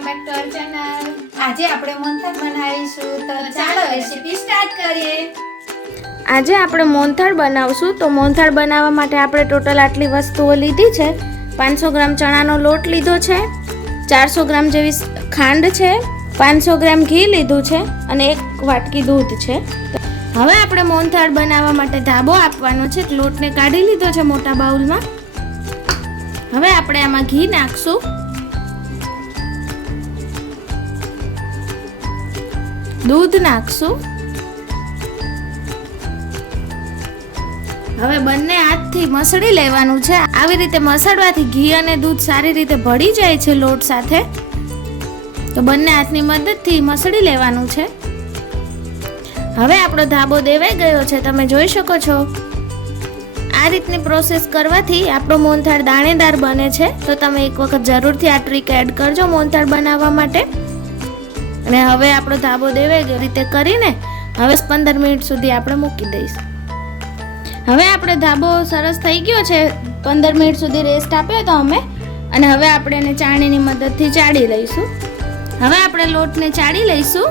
Welcome back to our channel. આજે આપણે મોહનથાળ બનાવીશું, તો ચાલો રેસીપી સ્ટાર્ટ કરીએ। આજે આપણે મોહનથાળ બનાવશું। તો મોહનથાળ બનાવવા માટે આપણે ટોટલ આટલી વસ્તુઓ લીધી છે। 500 ગ્રામ ચણાનો લોટ લીધો છે, 400 ગ્રામ જેવી ખાંડ છે, 500 ગ્રામ ઘી લીધું છે અને 1 વાટકી દૂધ છે। હવે આપણે મોહનથાળ બનાવવા માટે ધાબો આપવાનો છે। લોટને કાઢી લીધો છે મોટા બાઉલમાં। હવે આપણે આમાં ઘી નાખશું, દૂધ નાખશું। હવે બંને હાથથી મસળી લેવાનું છે। આવી રીતે મસળવાથી ઘી અને દૂધ સારી રીતે ભળી જાય છે લોટ સાથે। તો બંને હાથની મદદથી મસળી લેવાનું છે। હવે આપણો ધાબો દેવાઈ ગયો છે, તમે જોઈ શકો છો। આ રીતની પ્રોસેસ કરવાથી આપણો મોહનથાળ દાણેદાર બને છે। તો તમે એક વખત જરૂરથી આ ટ્રીક એડ કરજો મોહનથાળ બનાવવા માટે। અને હવે આપણો ધાબો દેવાઈ ગયો રીતે કરીને હવે 15 મિનિટ સુધી આપણે મૂકી દઈશું। હવે આપણે ધાબો સરસ થઈ ગયો છે, 15 મિનિટ સુધી રેસ્ટ આપ્યો તો અમે, અને હવે આપણે એને ચાળણીની મદદથી ચાળી લઈશું। હવે આપણે લોટને ચાળી લઈશું।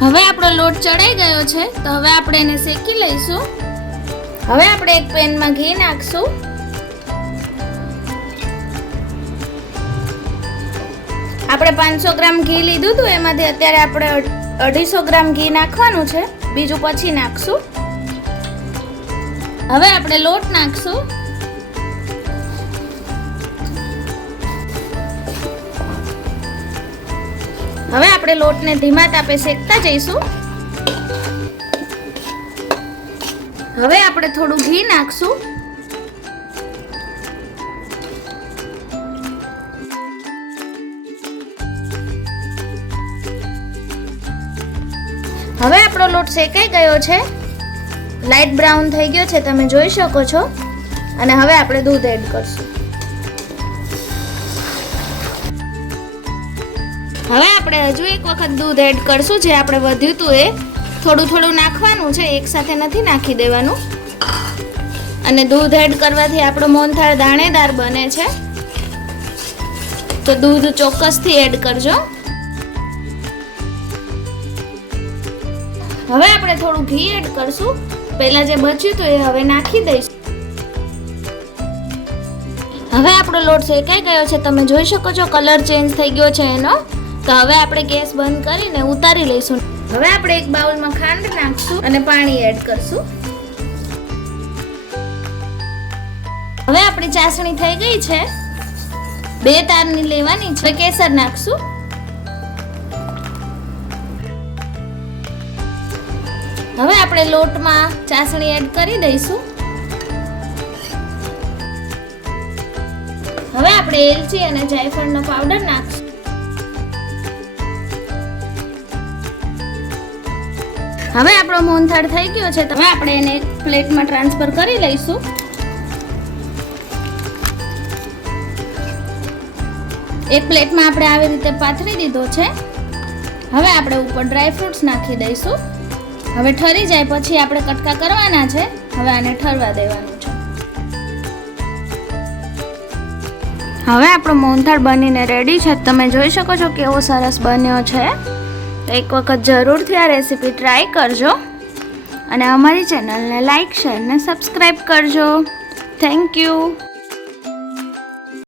હવે આપણો લોટ ચડાઈ ગયો છે, તો હવે આપણે એને શેકી લઈશું। હવે આપણે એક પેનમાં ઘી નાખશું, આપણે 500 ગ્રામ ઘી લીધું હતું, એમાંથી અત્યારે આપણે 250 ગ્રામ ઘી નાખવાનું છે, બીજું પછી નાખશું। હવે આપણે લોટ નાખશું, હવે આપણે લોટને ધીમા તાપે શેકતા જઈશું। હવે આપણે થોડું ઘી નાખશું, હવે આપણો લોટ શેકાઈ ગયો છે, લાઈટ બ્રાઉન થઈ ગયો છે, તમે જોઈ શકો છો। અને હવે આપણે દૂધ એડ કરશું। હવે આપણે હજુ એક વખત દૂધ એડ કરશું। જે આપણે વધ્યું હતું એ થોડું થોડું નાખવાનું છે, એકસાથે નથી નાખી દેવાનું। અને દૂધ એડ કરવાથી આપણો મોહનથાળ દાણેદાર બને છે, તો દૂધ ચોક્કસથી એડ કરજો। હવે આપણે થોડું ઘી એડ કરશું, પહેલા જે બચ્યું હતું એ હવે નાખી દઈશું। હવે આપણો લોટ શેકાઈ ગયો છે, તમે જોઈ શકો છો કલર ચેન્જ થઈ ગયો છે એનો। તો હવે આપણે ગેસ બંધ કરીને ઉતારી લઈશું। હવે આપણે એક બાઉલમાં ખાંડ નાખશું અને પાણી એડ કરશું। હવે આપણી ચાસણી થઈ ગઈ છે, 2 તારની લેવાની છે। કેસર નાખશું, હવે આપણે લોટમાં ચાસણી એડ કરી દઈશું। હવે આપણે એલચી અને જાયફળનો પાવડર નાખશું। હવે આપણો મોહનથાળ થઈ ગયો છે, તો હવે આપણે એને એક પ્લેટમાં ટ્રાન્સફર કરી લઈશું। એક પ્લેટમાં આપણે આવી રીતે પાથરી દીધો છે। હવે આપણે ઉપર ડ્રાય ફ્રૂટ્સ નાખી દઈશું। હવે ઠરી જાય પછી આપણે કટકા કરવાના છે। હવે આને ઠરવા દેવાનું છે। હવે આપણો મોહનથાળ બનીને રેડી છે, તમે જોઈ શકો છો કેવો સરસ બન્યો છે। તો એક વખત જરૂરથી આ રેસીપી ટ્રાય કરજો અને અમારી ચેનલને લાઈક, શેર અને સબસ્ક્રાઈબ કરજો। Thank you.